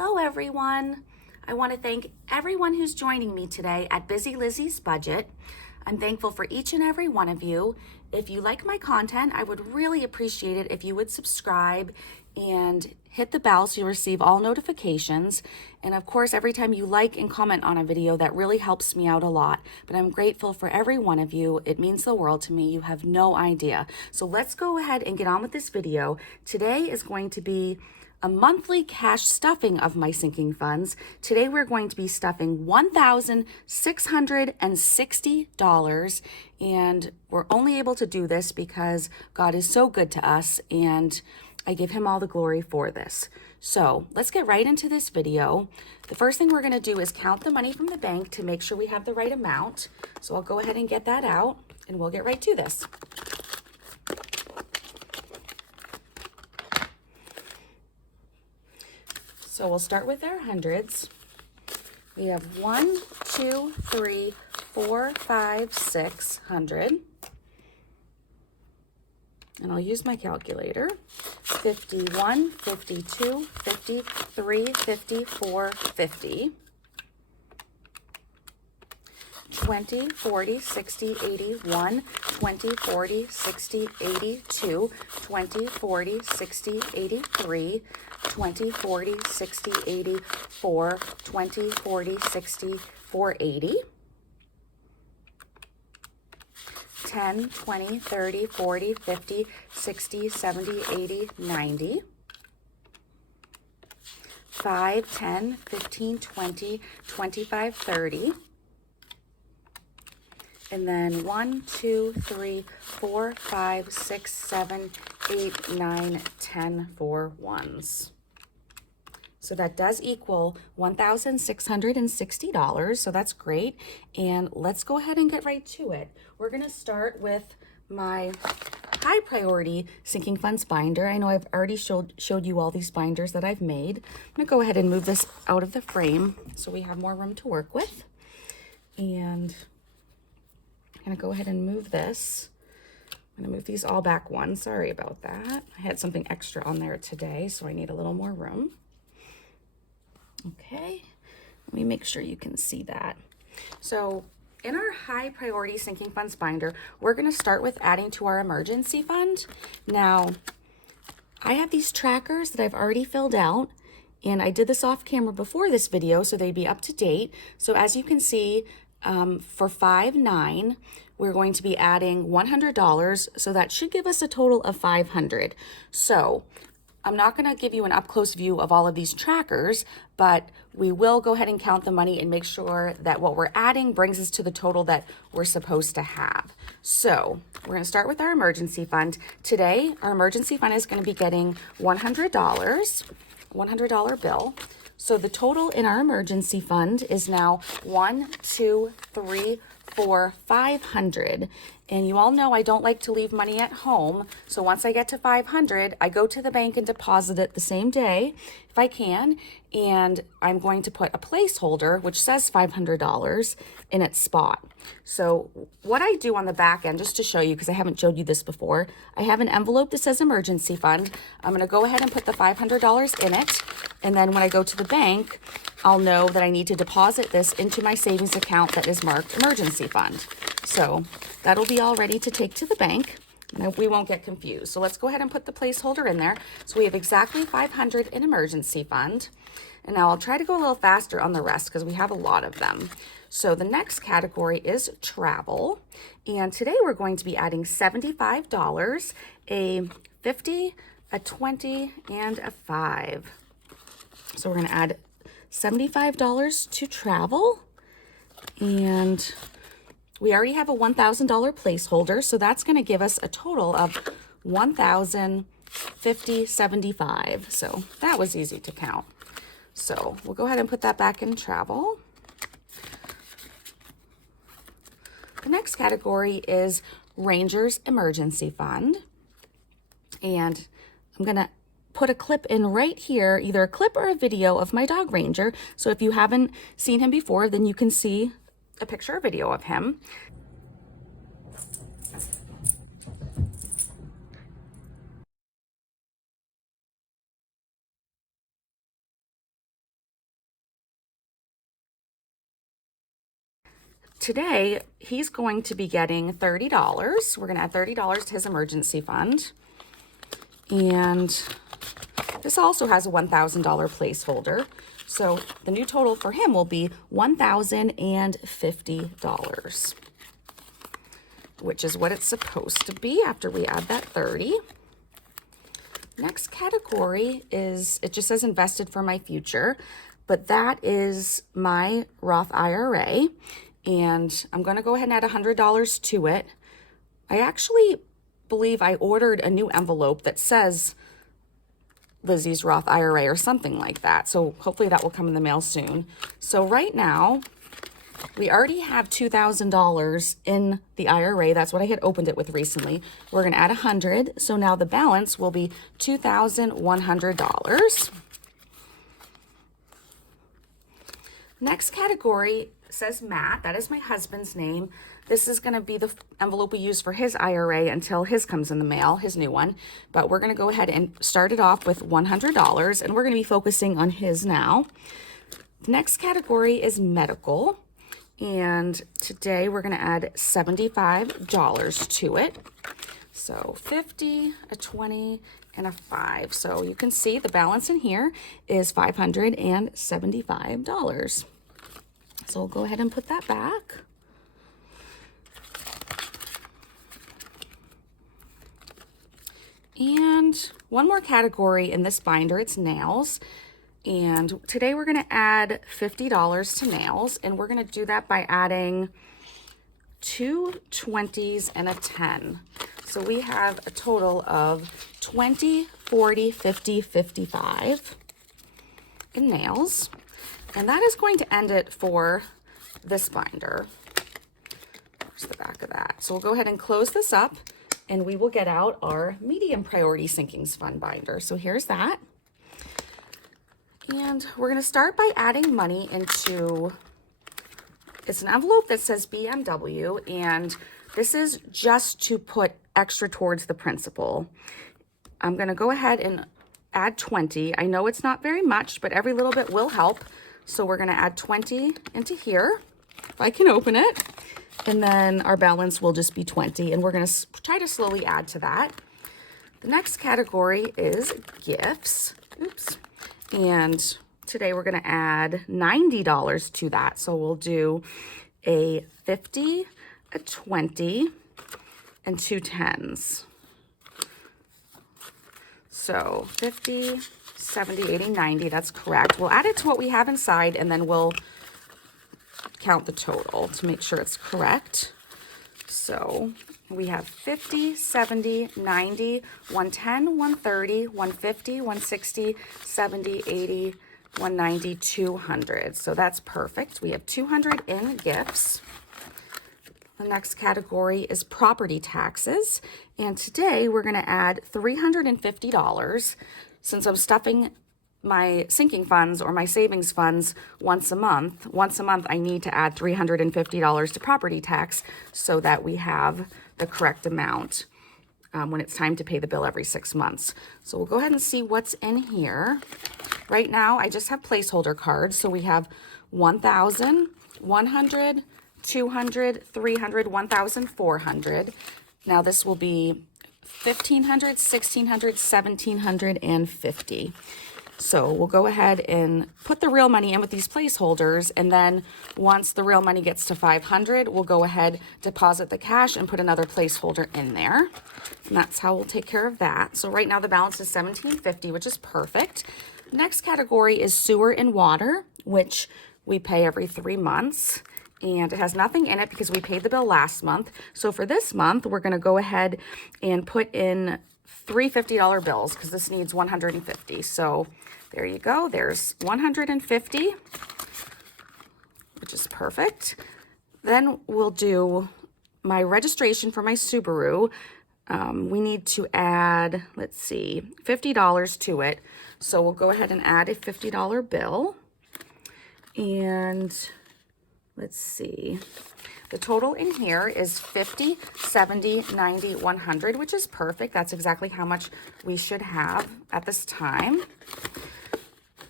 Hello everyone. I want to thank everyone who's joining me today at Busy Lizzy's Budget. I'm thankful for each and every one of you. If you like my content, I would really appreciate it if you would subscribe and hit the bell so you receive all notifications. And of course, every time you like and comment on a video, that really helps me out a lot. But I'm grateful for every one of you. It means the world to me. You have no idea. So let's go ahead and get on with this video. Today is going to be a monthly cash stuffing of my sinking funds. Today we're going to be stuffing $1,660, and we're only able to do this because God is so good to us and I give him all the glory for this. So let's get right into this video. The first thing we're going to do is count the money from the bank to make sure we have the right amount. So I'll go ahead and get that out and we'll get right to this. So we'll start with our hundreds. We have 1, 2, 3, 4, 5, 600. And I'll use my calculator. 51, 52, 53, 54, 50. 20, 40, 60, 81, 20, 40, 60, 82, 20, 40, 60, 83, 20, 40, 60, 84, 20, 40, 60, 480, 10, 20, 30, 40, 50, 60, 70, 80, 90, 5, 10, 15, 20, 25, 30, and then 1, 2, 3, 4, 5, 6, 7, 8, 9, 10 for ones. So that does equal $1,660. So that's great. And let's go ahead and get right to it. We're going to start with my high priority sinking funds binder. I know I've already showed you all these binders that I've made. I'm going to go ahead and move this out of the frame so we have more room to work with. And I'm going to go ahead and move this. I'm going to move these all back one. Sorry about that. I had something extra on there today, so I need a little more room. Okay, let me make sure you can see that. So in our high priority sinking funds binder, we're going to start with adding to our emergency fund. Now, I have these trackers that I've already filled out, and I did this off camera before this video, so they'd be up to date. So as you can see, for 5/9, we're going to be adding $100, so that should give us a total of $500. So I'm not going to give you an up-close view of all of these trackers, but we will go ahead and count the money and make sure that what we're adding brings us to the total that we're supposed to have. So we're going to start with our emergency fund. Today, our emergency fund is going to be getting $100 bill. So the total in our emergency fund is now 1, 2, 3, 4, 500. And you all know I don't like to leave money at home. So once I get to 500, I go to the bank and deposit it the same day if I can. And I'm going to put a placeholder, which says $500 in its spot. So what I do on the back end, just to show you, because I haven't showed you this before, I have an envelope that says emergency fund. I'm going to go ahead and put the $500 in it. And then when I go to the bank, I'll know that I need to deposit this into my savings account that is marked emergency fund. So that'll be all ready to take to the bank, and we won't get confused. So let's go ahead and put the placeholder in there. So we have exactly 500 in emergency fund. And now I'll try to go a little faster on the rest because we have a lot of them. So the next category is travel. And today we're going to be adding $75, a 50, a 20, and a 5. So we're going to add $75 to travel. And we already have a $1,000 placeholder, so that's going to give us a total of $1,050.75. So that was easy to count. So we'll go ahead and put that back in travel. The next category is Ranger's Emergency Fund. And I'm going to put a clip in right here, either a clip or a video of my dog Ranger. So if you haven't seen him before, then you can see a picture or video of him. today he's going to be getting $30. We're going to add $30 to his emergency fund. And this also has a $1,000 placeholder. So the new total for him will be $1,050, which is what it's supposed to be after we add that 30. Next category is, it just says invested for my future, but that is my Roth IRA. And I'm going to go ahead and add $100 to it. I actually believe I ordered a new envelope that says Lizzy's Roth IRA or something like that. So hopefully that will come in the mail soon. So right now, we already have $2,000 in the IRA. That's what I had opened it with recently. We're going to add 100. So now the balance will be $2,100. Next category says Matt. That is my husband's name. This is going to be the envelope we use for his IRA until his comes in the mail, his new one. But we're going to go ahead and start it off with $100, and we're going to be focusing on his now. The next category is medical. And today we're going to add $75 to it. So 50, a 20, and a 5. So you can see the balance in here is $575. So we'll go ahead and put that back. And one more category in this binder, it's nails. And today we're going to add $50 to nails, and we're going to do that by adding 2 20s and a 10. So we have a total of 20, 40, 50, 55 in nails. And that is going to end it for this binder. There's the back of that. So we'll go ahead and close this up, and we will get out our medium priority sinkings fund binder. So here's that. And we're going to start by adding money into, it's an envelope that says BMW, and this is just to put extra towards the principal. I'm going to go ahead and add 20. I know it's not very much, but every little bit will help. So we're going to add 20 into here, if I can open it, and then our balance will just be 20, and we're going to try to slowly add to that. The next category is gifts. Oops. And today we're going to add $90 to that. So we'll do a 50, a 20, and 2 10s. So 50, 70, 80, 90, that's correct. We'll add it to what we have inside, and then we'll count the total to make sure it's correct. So we have 50, 70, 90, 110, 130, 150, 160, 70, 80, 190, 200. So that's perfect. We have 200 in gifts. The next category is property taxes. And today we're going to add $350 since I'm stuffing my sinking funds or my savings funds once a month. Once a month, I need to add $350 to property tax so that we have the correct amount when it's time to pay the bill every 6 months. So we'll go ahead and see what's in here. Right now, I just have placeholder cards. So we have 1,000, 100, 200, 300, 1,400. Now this will be 1,500, 1,600, 1,700, and 50. So we'll go ahead and put the real money in with these placeholders, and then once the real money gets to 500, we'll go ahead, deposit the cash, and put another placeholder in there. And that's how we'll take care of that. So right now the balance is $1,750, which is perfect. Next category is sewer and water, which we pay every 3 months. And it has nothing in it because we paid the bill last month. So for this month, we're going to go ahead and put in 3 $50 bills because this needs 150. So there you go. There's 150, which is perfect. Then we'll do my registration for my Subaru. We need to add, let's see, $50 to it. So we'll go ahead and add a $50 bill. And let's see. The total in here is 50, 70, 90, 100, which is perfect. That's exactly how much we should have at this time.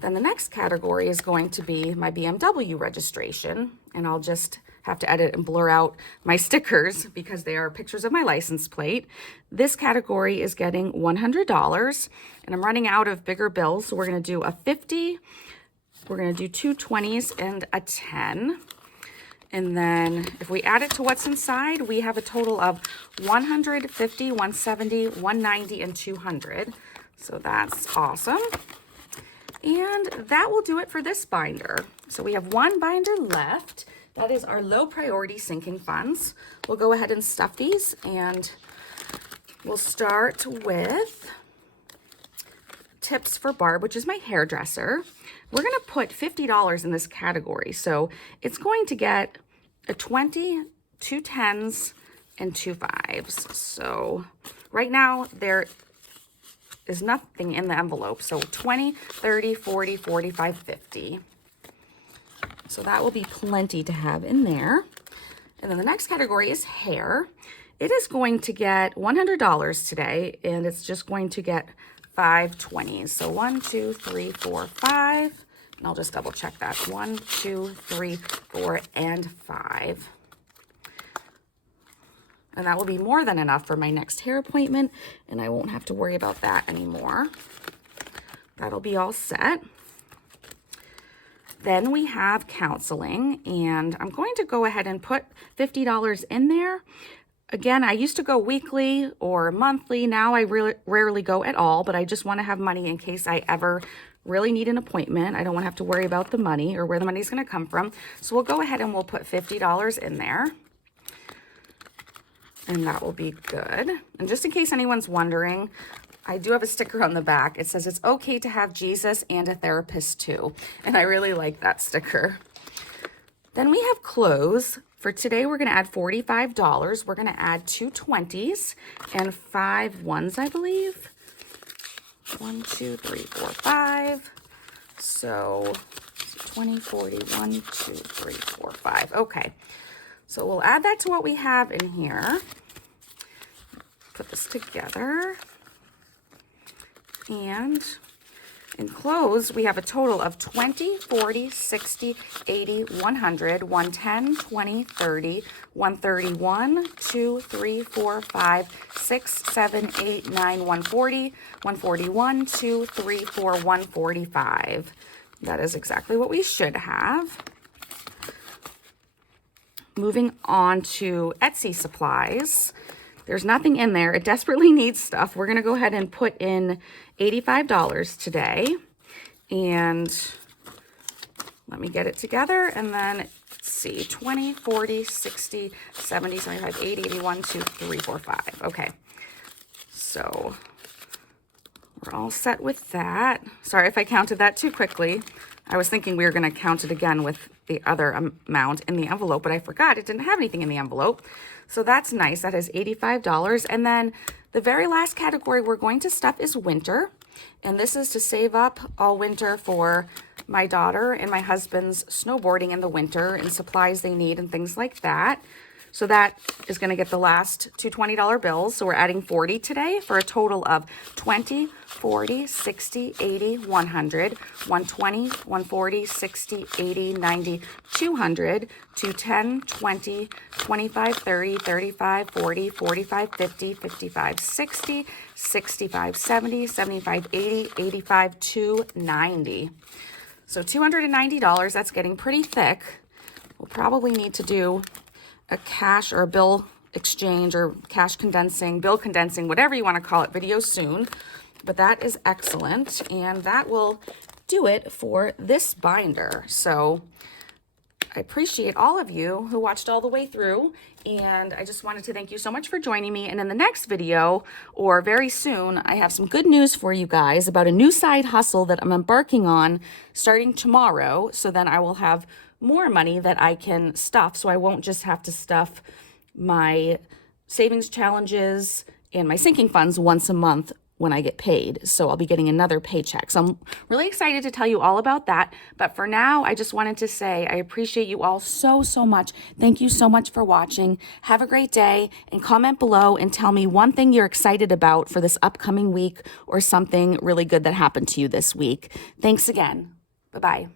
Then the next category is going to be my BMW registration, and I'll just have to edit and blur out my stickers because they are pictures of my license plate. This category is getting $100, and I'm running out of bigger bills, so we're going to do a 50, we're going to do two 20s and a 10. And then if we add it to what's inside, we have a total of 150, 170, 190, and 200. So that's awesome. And that will do it for this binder. So we have one binder left. That is our low priority sinking funds. We'll go ahead and stuff these, and we'll start with tips for Barb, which is my hairdresser. We're going to put $50 in this category. So it's going to get a 20, two 10s, and two 5s. So right now there is nothing in the envelope. So 20, 30, 40, 45, 50. So that will be plenty to have in there. And then the next category is hair. It is going to get $100 today, and it's just going to get 5 20s. So 1, 2, 3, 4, 5. And I'll just double check that. 1, 2, 3, 4, and 5. And that will be more than enough for my next hair appointment, and I won't have to worry about that anymore. That'll be all set. Then we have counseling, and I'm going to go ahead and put $50 in there. Again, I used to go weekly or monthly. Now I really rarely go at all, but I just want to have money in case I ever really need an appointment. I don't want to have to worry about the money or where the money is going to come from. So we'll go ahead and we'll put $50 in there. And that will be good. And just in case anyone's wondering, I do have a sticker on the back. It says it's okay to have Jesus and a therapist too. And I really like that sticker. Then we have clothes. For today, we're going to add $45. We're going to add 2 20s and 5 1s, I believe. 1, 2, 3, 4, 5. So 20, 40, 1, 2, 3, 4, 5. Okay. So we'll add that to what we have in here. Put this together. And in clothes, we have a total of 20, 40, 60, 80, 100, 110, 20, 30, 131, 2, 3, 4, 5, 6, 7, 8, 9, 140, 141, 2, 3, 4, 145. That is exactly what we should have. Moving on to Etsy supplies. There's nothing in there. It desperately needs stuff. We're going to go ahead and put in $85 today. And let me get it together. And then, let's see, 20, 40, 60, 70, 75, 80, 81, 2, 3, 4, 5. Okay. So we're all set with that. Sorry if I counted that too quickly. I was thinking we were going to count it again with the other amount in the envelope, but I forgot it didn't have anything in the envelope. So that's nice. That is $85. And then the very last category we're going to stuff is winter. And this is to save up all winter for my daughter and my husband's snowboarding in the winter and supplies they need and things like that. So that is going to get the last two $20 bills. So we're adding 40 today for a total of 20, 40, 60, 80, 100, 120, 140, 60, 80, 90, 200, 210, 20, 25, 30, 35, 40, 45, 50, 55, 60, 65, 70, 75, 80, 85, 290. So $290, that's getting pretty thick. We'll probably need to do a cash or a bill exchange or cash condensing, bill condensing, whatever you want to call it, video soon. But that is excellent. And that will do it for this binder. So I appreciate all of you who watched all the way through. And I just wanted to thank you so much for joining me. And in the next video, or very soon, I have some good news for you guys about a new side hustle that I'm embarking on starting tomorrow. So then I will have more money that I can stuff, so I won't just have to stuff my savings challenges and my sinking funds once a month when I get paid. So I'll be getting another paycheck. So I'm really excited to tell you all about that. But for now, I just wanted to say I appreciate you all so, so much. Thank you so much for watching. Have a great day, and comment below and tell me one thing you're excited about for this upcoming week or something really good that happened to you this week. Thanks again. Bye-bye.